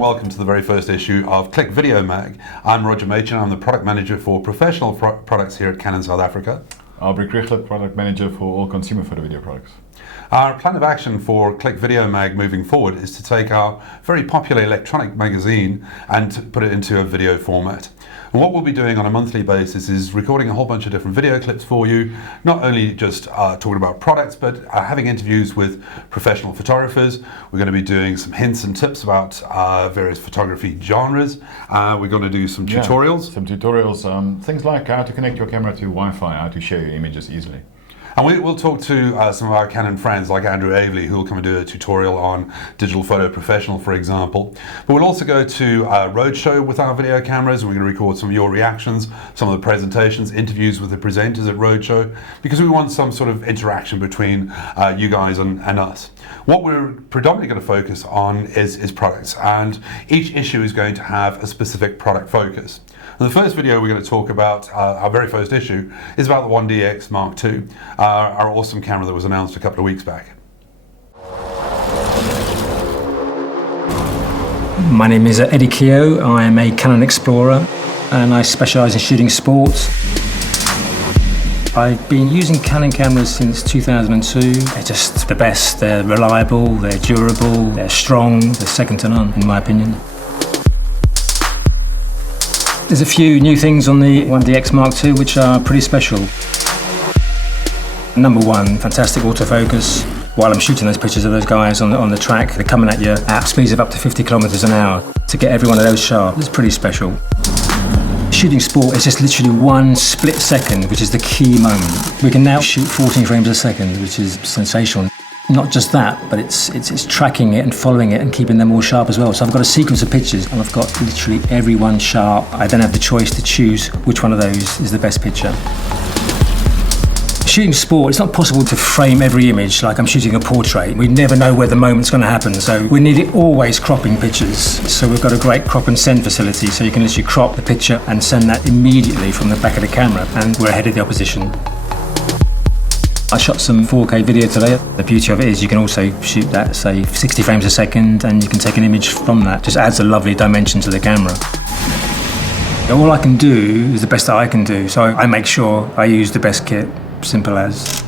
welcome to the very first issue of Click Video Mag. I'm Roger Machin, I'm the product manager for professional products here at Canon South Africa. Abri, Kriegler, product manager for all consumer photo video products. Our plan of action for Click Video Mag moving forward is to take our very popular electronic magazine and to put it into a video format. And what we'll be doing on a monthly basis is recording a whole bunch of different video clips for you, not only just talking about products, but having interviews with professional photographers. We're going to be doing some hints and tips about various photography genres. We're going to do some tutorials. Things like how to connect your camera to Wi-Fi, how to share your images easily. And we'll talk to some of our Canon friends like Andrew Avely, who will come and do a tutorial on Digital Photo Professional, for example. But we'll also go to a roadshow with our video cameras. We're going to record some of your reactions, some of the presentations, interviews with the presenters at roadshow, because we want some sort of interaction between you guys and us. What we're predominantly going to focus on is products, and each issue is going to have a specific product focus. And the first video we're going to talk about, our very first issue, is about the 1DX Mark II, our awesome camera that was announced a couple of weeks back. My name is Eddie Keogh. I am a Canon explorer and I specialise in shooting sports. I've been using Canon cameras since 2002. They're just the best. They're reliable, they're durable, they're strong, they're second to none, in my opinion. There's a few new things on the 1DX Mark II which are pretty special. Number one, fantastic autofocus. While I'm shooting those pictures of those guys on the track, they're coming at you at speeds of up to 50 kilometers an hour. To get every one of those sharp is pretty special. Shooting sport is just literally one split second, which is the key moment. We can now shoot 14 frames a second, which is sensational. Not just that, but it's tracking it and following it and keeping them all sharp as well. So I've got a sequence of pictures and I've got literally every one sharp. I then have the choice to choose which one of those is the best picture. Shooting sport, it's not possible to frame every image like I'm shooting a portrait. We never know where the moment's going to happen, so we need it always cropping pictures. So we've got a great crop and send facility, so you can literally crop the picture and send that immediately from the back of the camera, and we're ahead of the opposition. I shot some 4K video today. The beauty of it is you can also shoot that, say, 60 frames a second, and you can take an image from that. Just adds a lovely dimension to the camera. All I can do is the best that I can do, so I make sure I use the best kit, simple as.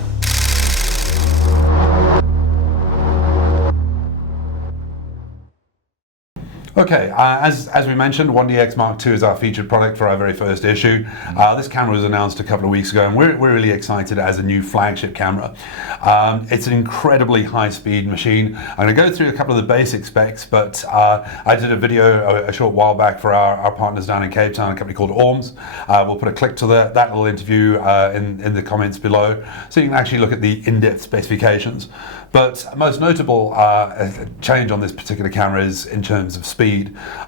Okay, as we mentioned, 1DX Mark II is our featured product for our very first issue. This camera was announced a couple of weeks ago, and we're really excited as a new flagship camera. It's an incredibly high-speed machine. I'm going to go through a couple of the basic specs, but I did a video a short while back for our partners down in Cape Town, a company called Orms. We'll put a click to that little interview in the comments below, so you can actually look at the in-depth specifications. But most notable change on this particular camera is in terms of speed.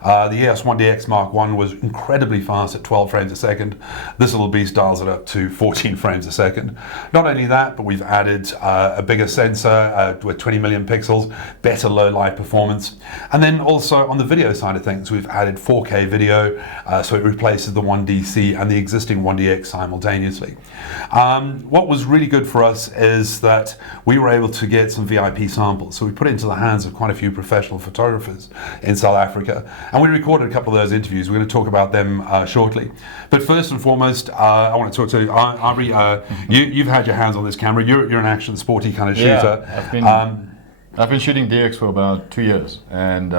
The EOS 1DX Mark I was incredibly fast at 12 frames a second. This little beast dials it up to 14 frames a second. Not only that, but we've added a bigger sensor with 20 million pixels, better low light performance. And then also on the video side of things, we've added 4K video, so it replaces the 1DC and the existing 1DX simultaneously. What was really good for us is that we were able to get some VIP samples. So we put it into the hands of quite a few professional photographers in South Africa, and we recorded a couple of those interviews. We're going to talk about them shortly. But first and foremost, I want to talk to Abri. You've had your hands on this camera. You're an action sporty kind of shooter. I've been shooting DX for about 2 years, and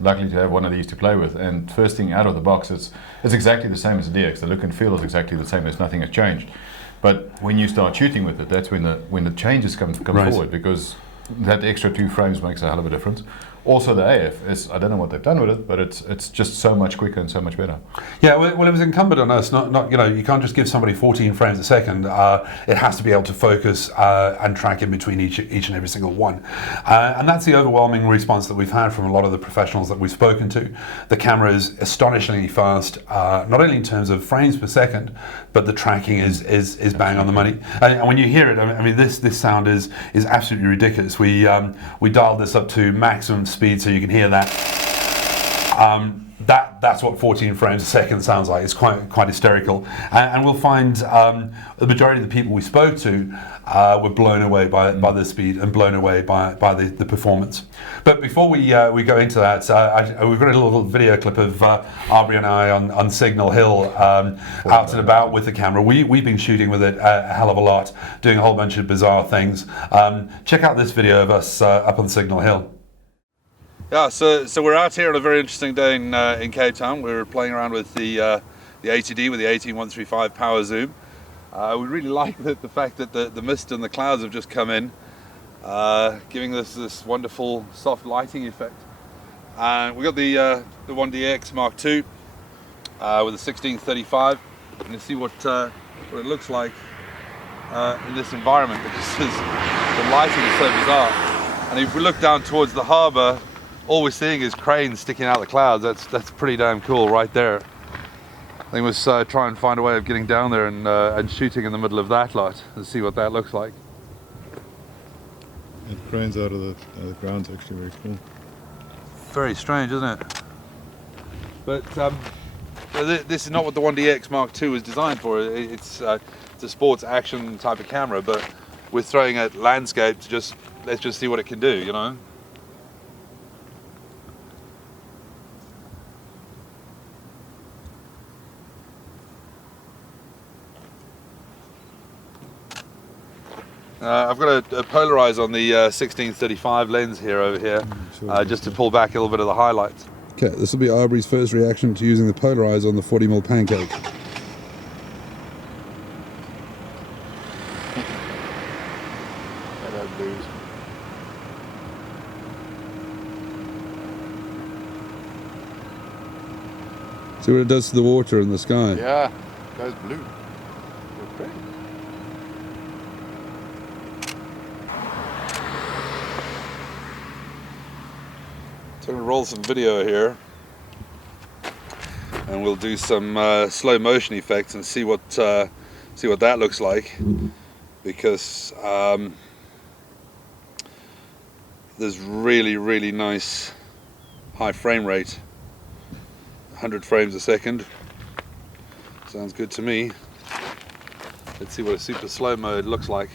luckily to have one of these to play with. And first thing out of the box, it's exactly the same as the DX. The look and feel is exactly the same. There's nothing has changed. But when you start shooting with it, that's when the changes come forward, because that extra 2 frames makes a hell of a difference. Also the AF is, I don't know what they've done with it, but it's just so much quicker and so much better. Yeah, well it was incumbent on us, not you can't just give somebody 14 frames a second. It has to be able to focus and track in between each and every single one. And that's the overwhelming response that we've had from a lot of the professionals that we've spoken to. The camera is astonishingly fast, not only in terms of frames per second, but the tracking is bang on the money. And when you hear it, I mean this sound is absolutely ridiculous. We dialed this up to maximum speed so you can hear that. That's what 14 frames a second sounds like. It's quite hysterical, and we'll find the majority of the people we spoke to were blown away by the speed and blown away by the performance. But before we go into that, we've got a little video clip of Abri and I on Signal Hill out and about with the camera. We've been shooting with it a hell of a lot, doing a whole bunch of bizarre things. Check out this video of us up on Signal Hill. Yeah, so we're out here on a very interesting day in Cape Town. We're playing around with the ATD with the 18135 power zoom. We really like the fact that the mist and the clouds have just come in, giving this wonderful soft lighting effect. And we got the 1DX Mark II with a 1635. You can see what it looks like in this environment, because the lighting is so bizarre. And if we look down towards the harbour, all we're seeing is cranes sticking out of the clouds. That's pretty damn cool right there. I think we'll try and find a way of getting down there and shooting in the middle of that lot and see what that looks like. It cranes out of the ground's actually very cool. Very strange, isn't it? But this is not what the 1DX Mark II was designed for. It's a sports action type of camera, but we're throwing at landscape to let's just see what it can do, you know? I've got a polarize on the 1635 lens here over here, just to pull back a little bit of the highlights. Okay, this will be Abri's first reaction to using the polarize on the 40mm pancake. See what it does to the water and the sky. Yeah, it goes blue. Okay. So I'm going to roll some video here, and we'll do some slow motion effects and see what that looks like, because there's really nice high frame rate, 100 frames a second. Sounds good to me. Let's see what a super slow mode looks like.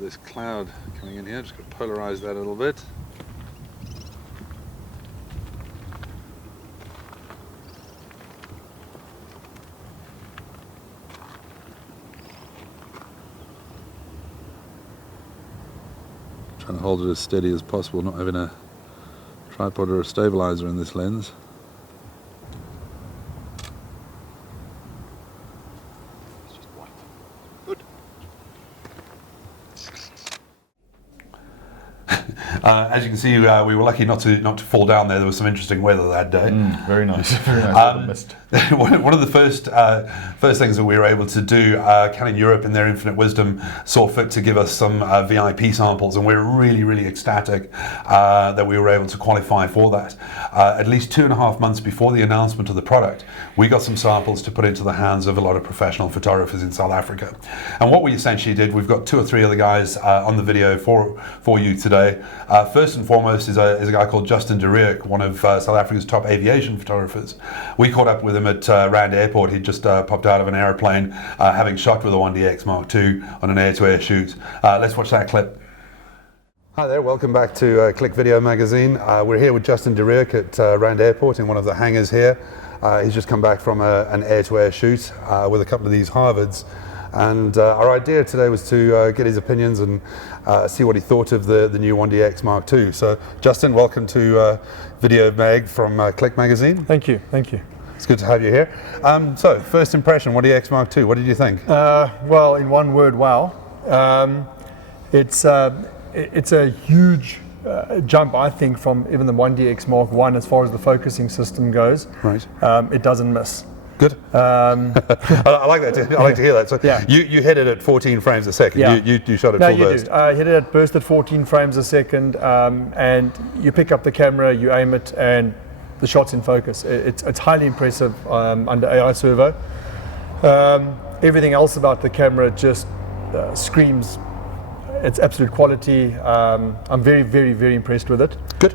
This cloud coming in here, just going to polarize that a little bit. Trying to hold it as steady as possible, not having a tripod or a stabilizer in this lens. It's just white. Good. As you can see, we were lucky not to fall down there. There was some interesting weather that day. Very nice. Very nice. Mist. One of the first things that we were able to do, Canon Europe in their infinite wisdom saw fit to give us some VIP samples, and we were really ecstatic that we were able to qualify for that. At least 2.5 months before the announcement of the product, we got some samples to put into the hands of a lot of professional photographers in South Africa. And what we essentially did, we've got 2 or 3 other guys on the video for you today. First and foremost is a guy called Justin Jarek, one of South Africa's top aviation photographers. We caught up with him at Rand Airport. He'd just popped out of an aeroplane, having shot with a 1DX Mark II on an air-to-air shoot. Let's watch that clip. Hi there, welcome back to Click Video Magazine. We're here with Justin Jarek at Rand Airport in one of the hangars here. He's just come back from an air-to-air shoot with a couple of these Harvards. And our idea today was to get his opinions and see what he thought of the new 1DX Mark II. So, Justin, welcome to Video Mag from Click Magazine. Thank you, thank you. It's good to have you here. So, first impression, 1DX Mark II, what did you think? Well, in one word, wow. It's a huge jump, I think, from even the 1DX Mark I as far as the focusing system goes. Right. It doesn't miss. Good. I like that. I like to hear that. So yeah. you hit it at 14 frames a second. Yeah. You shot it no, full you burst. do. Hit it at burst at 14 frames a second, and you pick up the camera, you aim it, and the shot's in focus. It's highly impressive under AI servo. Everything else about the camera just screams its absolute quality. I'm very impressed with it. Good.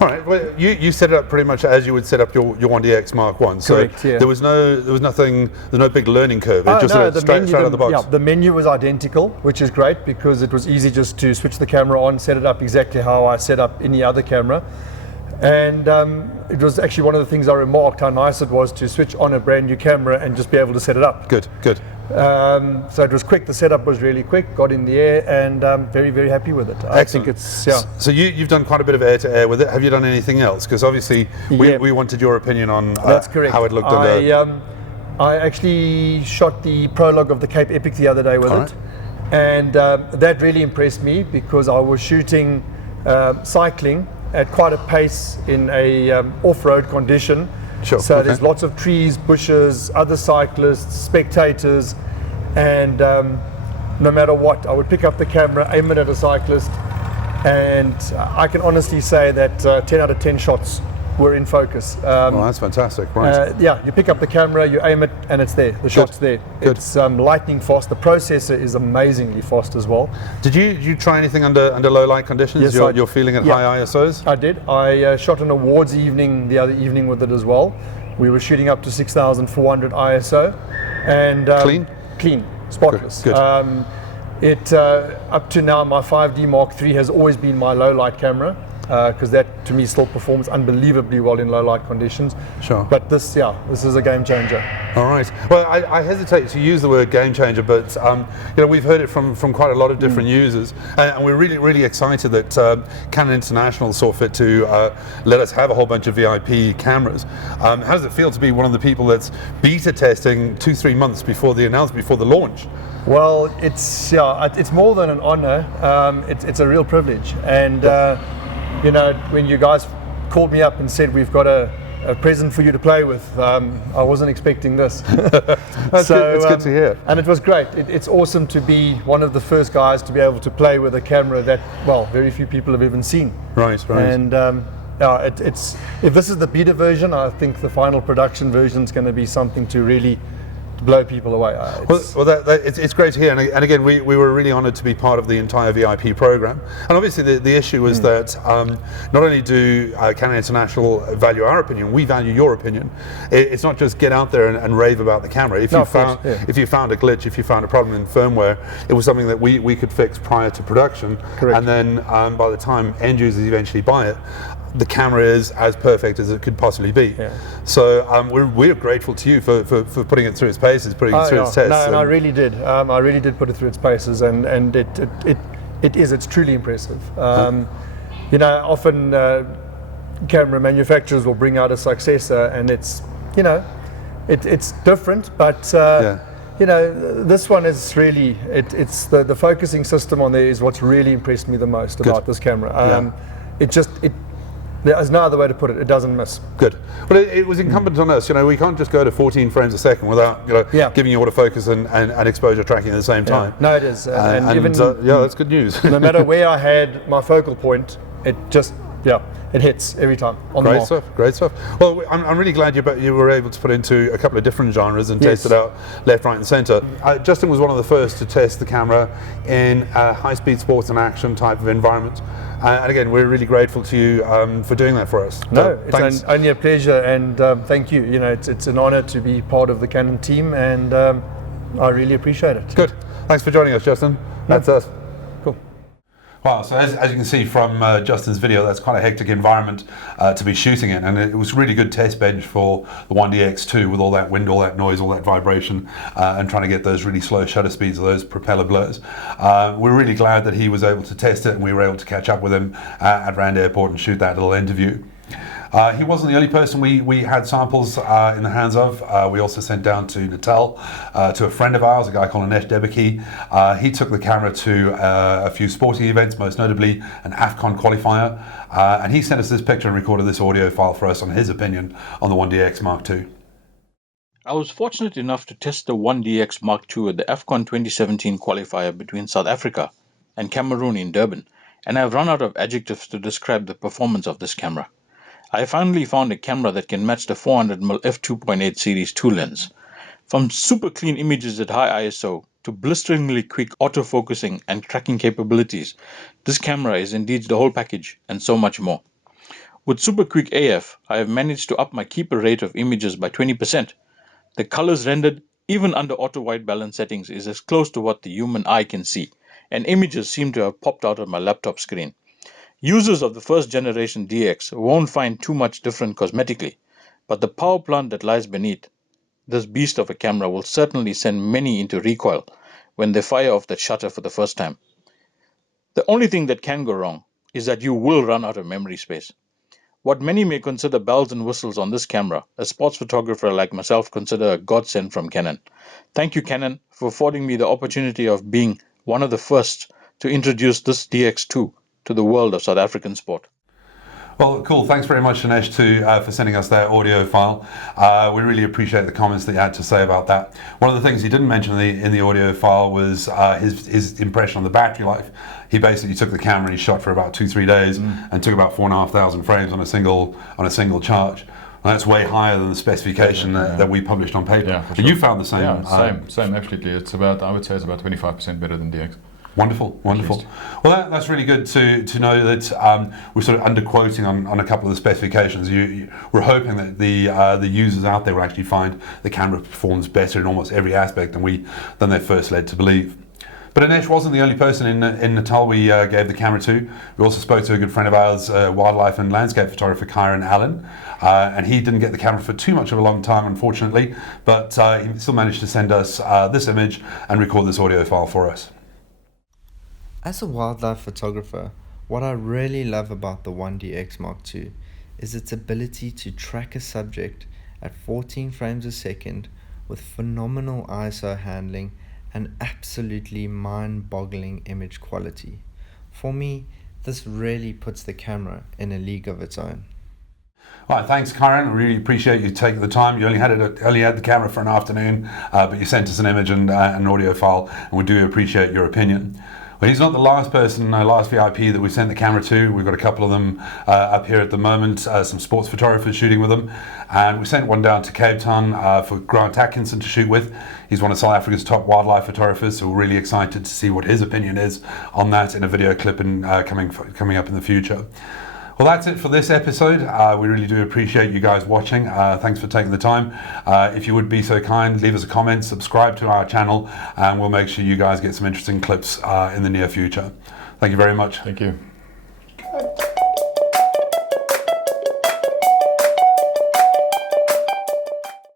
All right. Well, you set it up pretty much as you would set up your 1DX Mark 1. So Correct, yeah. there's no big learning curve. It just no, straight out of the box. Yeah, the menu was identical, which is great because it was easy just to switch the camera on, set it up exactly how I set up any other camera. And it was actually one of the things I remarked how nice it was to switch on a brand new camera and just be able to set it up. Good. So it was quick. The setup was really quick. Got in the air, and very, very happy with it. I think it's So you've done quite a bit of air to air with it. Have you done anything else? Because obviously we wanted your opinion on That's correct. how it looked. I actually shot the prologue of the Cape Epic the other day with it, and that really impressed me because I was shooting cycling at quite a pace in a off-road condition. Sure. So there's lots of trees, bushes, other cyclists, spectators, and no matter what, I would pick up the camera, aim it at a cyclist, and I can honestly say that 10 out of 10 shots were in focus. Well, that's fantastic, right? Yeah, you pick up the camera, you aim it, and it's there. The shot's there. Good. It's lightning fast. The processor is amazingly fast as well. Did you try anything under low light conditions? Yes, You're feeling at high ISOs? I did. I shot an awards evening the other evening with it as well. We were shooting up to 6,400 ISO, and clean, spotless. Good. Up to now, my 5D Mark III has always been my low light camera. Because that to me still performs unbelievably well in low light conditions. Sure. But this is a game changer. All right. Well, I hesitate to use the word game changer, but we've heard it from quite a lot of different users, and we're really excited that Canon International saw fit to let us have a whole bunch of VIP cameras. How does it feel to be one of the people that's beta testing 2-3 months before the announcement, before the launch? Well, it's more than an honor. It's a real privilege, and. When you guys called me up and said we've got a present for you to play with, I wasn't expecting this. It's good to hear. And it was great. It's awesome to be one of the first guys to be able to play with a camera that, very few people have even seen. Right. And it's if this is the beta version, I think the final production version is going to be something to really blow people away. It's great to hear, and again, we were really honoured to be part of the entire VIP program. And obviously, the issue is that not only do Canon International value our opinion, we value your opinion. It's not just get out there and rave about the camera. If you found a glitch, if you found a problem in firmware, it was something that we could fix prior to production. Correct. And then by the time end users eventually buy it, the camera is as perfect as it could possibly be. Yeah. So we're grateful to you for putting it through its paces, putting it through its tests. No, and I really did. I really did put it through its paces, and it's truly impressive. Often camera manufacturers will bring out a successor, and it's different, but this one is really it's the focusing system on there is what's really impressed me the most about this camera. There's no other way to put it. It doesn't miss. Good. Well, it was incumbent on us. We can't just go to 14 frames a second without giving you autofocus and exposure tracking at the same time. No, it is. That's good news. No matter where I had my focal point, it just it hits every time on the mark. Great stuff. Well, I'm really glad you were able to put into a couple of different genres and test it out left, right, and centre. Justin was one of the first to test the camera in a high-speed sports and action type of environment. And again, we're really grateful to you for doing that for us. No, it's only a pleasure, and thank you. It's an honour to be part of the Canon team, and I really appreciate it. Good. Thanks for joining us, Justin. That's us. Cool. Wow, so as you can see from Justin's video, that's quite a hectic environment to be shooting in, and it was a really good test bench for the 1DX2 with all that wind, all that noise, all that vibration, and trying to get those really slow shutter speeds of those propeller blurs. We're really glad that he was able to test it, and we were able to catch up with him at Rand Airport and shoot that little interview. He wasn't the only person we had samples in the hands of. We also sent down to Natal to a friend of ours, a guy called Anesh Debicki. He took the camera to a few sporting events, most notably an AFCON qualifier, and he sent us this picture and recorded this audio file for us on his opinion on the 1DX Mark II. I was fortunate enough to test the 1DX Mark II at the AFCON 2017 qualifier between South Africa and Cameroon in Durban, and I've run out of adjectives to describe the performance of this camera. I finally found a camera that can match the 400mm f2.8 series 2 lens. From super clean images at high ISO to blisteringly quick autofocusing and tracking capabilities, this camera is indeed the whole package and so much more. With Super Quick AF, I have managed to up my keeper rate of images by 20%. The colors rendered, even under auto white balance settings, is as close to what the human eye can see, and images seem to have popped out of my laptop screen. Users of the first generation DX won't find too much different cosmetically, but the power plant that lies beneath this beast of a camera will certainly send many into recoil when they fire off that shutter for the first time. The only thing that can go wrong is that you will run out of memory space. What many may consider bells and whistles on this camera, a sports photographer like myself consider a godsend from Canon. Thank you, Canon, for affording me the opportunity of being one of the first to introduce this DX2 to the world of South African sport. Well, cool. Thanks very much, Dinesh, for sending us that audio file. We really appreciate the comments that you had to say about that. One of the things he didn't mention in the audio file was his impression on the battery life. He basically took the camera and he shot for about 2-3 days and took about 4,500 frames on a single charge. And that's way higher than the specification that we published on paper. Yeah, for And sure. you found the same? Yeah, same, absolutely. It's about, I would say it's about 25% better than DX. Wonderful. Well, that's really good to know that we're sort of underquoting on a couple of the specifications. We're hoping that the users out there will actually find the camera performs better in almost every aspect than they're first led to believe. But Dinesh wasn't the only person in Natal we gave the camera to. We also spoke to a good friend of ours, wildlife and landscape photographer Kyron Allen, and he didn't get the camera for too much of a long time, unfortunately, but he still managed to send us this image and record this audio file for us. As a wildlife photographer, what I really love about the 1DX Mark II is its ability to track a subject at 14 frames a second with phenomenal ISO handling and absolutely mind-boggling image quality. For me, this really puts the camera in a league of its own. All right, thanks, Kyron. I really appreciate you taking the time. You only had the camera for an afternoon, but you sent us an image and an audio file, and we do appreciate your opinion. Well, he's not the last person, last VIP that we sent the camera to. We've got a couple of them up here at the moment, some sports photographers shooting with them. And we sent one down to Cape Town for Grant Atkinson to shoot with. He's one of South Africa's top wildlife photographers, so we're really excited to see what his opinion is on that in a video clip coming up in the future. Well, that's it for this episode. We really do appreciate you guys watching. Thanks for taking the time. If you would be so kind, leave us a comment, subscribe to our channel, and we'll make sure you guys get some interesting clips in the near future. Thank you very much. Thank you.